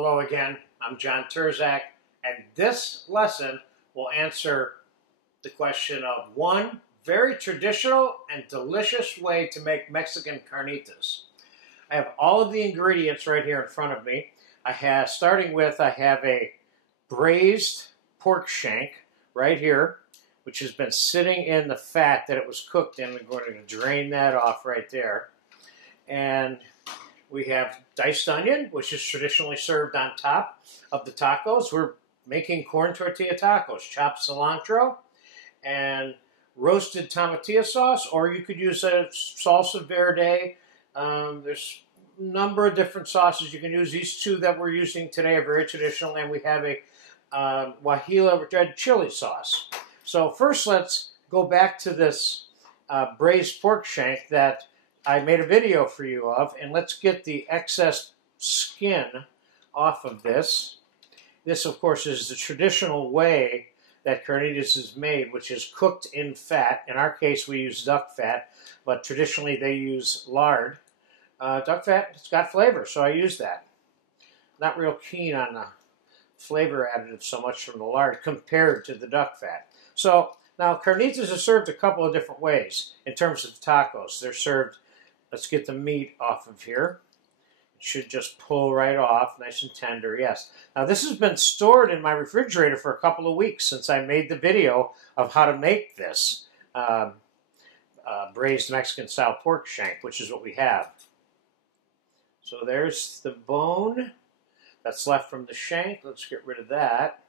Hello again, I'm John Terzak, and this lesson will answer the question of one very traditional and delicious way to make Mexican carnitas. I have all of the ingredients right here in front of me. Starting with, I have a braised pork shank right here, which has been sitting in the fat that it was cooked in. I'm going to drain that off right there. And we have diced onion, which is traditionally served on top of the tacos. We're making corn tortilla tacos, chopped cilantro, and roasted tomatillo sauce, or you could use a salsa verde. There's a number of different sauces you can use. These two that we're using today are very traditional, and we have a guajillo red chili sauce. So first, let's go back to this braised pork shank that I made a video for you of, and let's get the excess skin off of this. This, of course, is the traditional way that carnitas is made, which is cooked in fat. In our case, we use duck fat, but traditionally they use lard. Duck fat, it's got flavor, so I use that. Not real keen on the flavor additive so much from the lard compared to the duck fat. So now carnitas are served a couple of different ways in terms of tacos. They're served. Let's get the meat off of here. It should just pull right off, nice and tender, yes. Now this has been stored in my refrigerator for a couple of weeks since I made the video of how to make this braised Mexican-style pork shank, which is what we have. So there's the bone that's left from the shank. Let's get rid of that.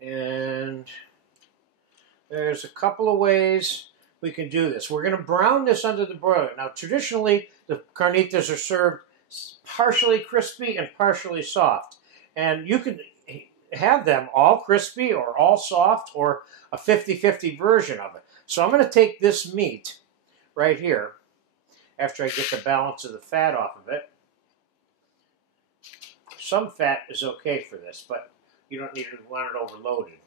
And there's a couple of ways we can do this. We're going to brown this under the broiler. Now, traditionally, the carnitas are served partially crispy and partially soft. And you can have them all crispy or all soft or a 50-50 version of it. So I'm going to take this meat right here after I get the balance of the fat off of it. Some fat is okay for this, but you don't want it overloaded.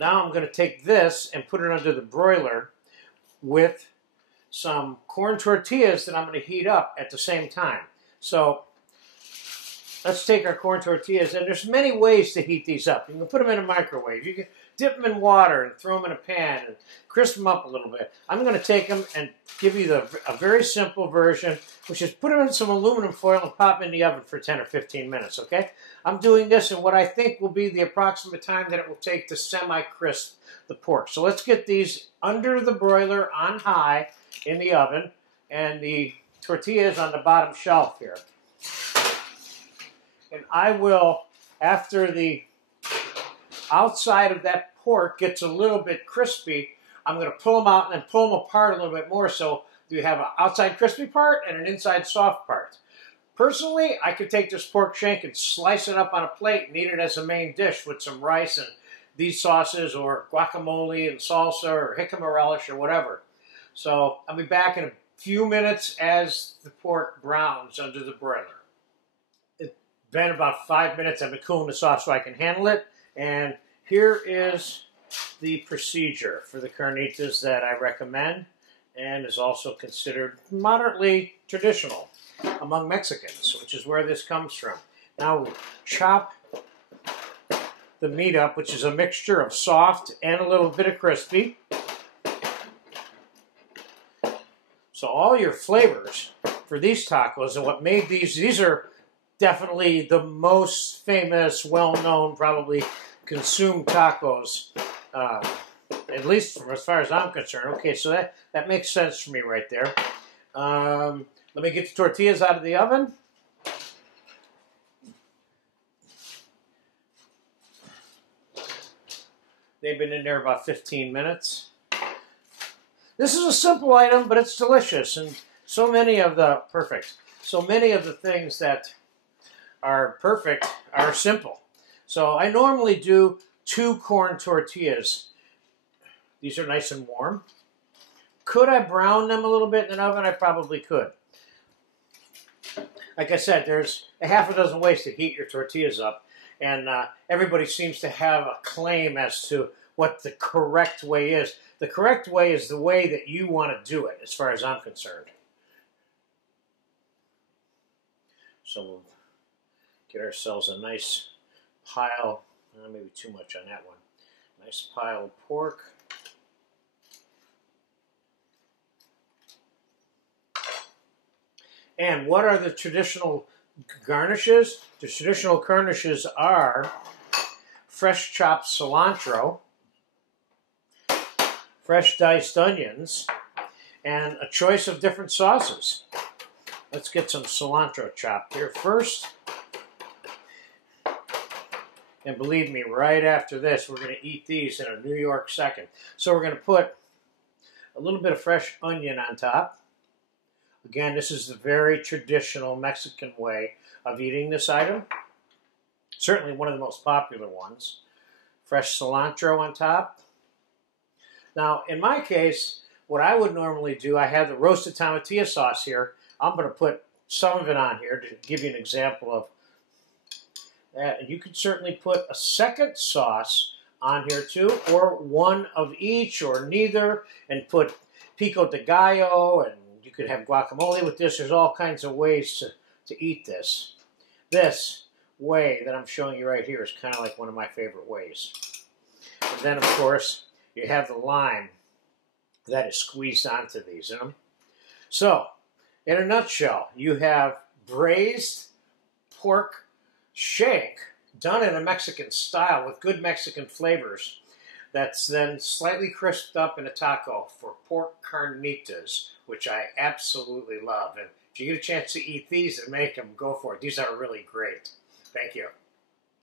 Now I'm going to take this and put it under the broiler with some corn tortillas that I'm going to heat up at the same time. So let's take our corn tortillas, and there's many ways to heat these up. You can put them in a microwave. You can dip them in water and throw them in a pan and crisp them up a little bit. I'm going to take them and give you a very simple version, which is put them in some aluminum foil and pop them in the oven for 10 or 15 minutes, okay? I'm doing this in what I think will be the approximate time that it will take to semi-crisp the pork. So let's get these under the broiler on high in the oven, and the tortillas on the bottom shelf here. And I will, after the outside of that pork gets a little bit crispy, I'm going to pull them out and then pull them apart a little bit more so you have an outside crispy part and an inside soft part. Personally, I could take this pork shank and slice it up on a plate and eat it as a main dish with some rice and these sauces, or guacamole and salsa, or jicama relish, or whatever. So I'll be back in a few minutes as the pork browns under the broiler. It's been about 5 minutes. I've been cooling this off so I can handle it. And here is the procedure for the carnitas that I recommend, and is also considered moderately traditional among Mexicans, which is where this comes from. Now we chop the meat up, which is a mixture of soft and a little bit of crispy. So all your flavors for these tacos, and what made these are definitely the most famous, well-known, probably consumed tacos, at least from as far as I'm concerned. Okay, so that makes sense for me right there. Let me get the tortillas out of the oven. They've been in there about 15 minutes. This is a simple item, but it's delicious, and so many of the things that are perfect are simple. So I normally do 2 corn tortillas. These are nice and warm. Could I brown them a little bit in an oven? I probably could. Like I said, there's a half a dozen ways to heat your tortillas up, and everybody seems to have a claim as to what the correct way is. The correct way is the way that you want to do it, as far as I'm concerned. So we'll get ourselves a nice pile, maybe too much on that one. Nice pile of pork. And what are the traditional garnishes? The traditional garnishes are fresh chopped cilantro, fresh diced onions, and a choice of different sauces. Let's get some cilantro chopped here first. And believe me, right after this, we're going to eat these in a New York second. So we're going to put a little bit of fresh onion on top. Again, this is the very traditional Mexican way of eating this item. Certainly one of the most popular ones. Fresh cilantro on top. Now, in my case, what I would normally do, I have the roasted tomatillo sauce here. I'm going to put some of it on here to give you an example of that. You could certainly put a second sauce on here too, or one of each, or neither, and put pico de gallo, and you could have guacamole with this. There's all kinds of ways to eat this. This way that I'm showing you right here is kind of like one of my favorite ways. And then, of course, you have the lime that is squeezed onto these. You know? So, in a nutshell, you have braised pork shank done in a Mexican style with good Mexican flavors that's then slightly crisped up in a taco for pork carnitas, which I absolutely love. And if you get a chance to eat these and make them, go for it. These are really great. Thank you.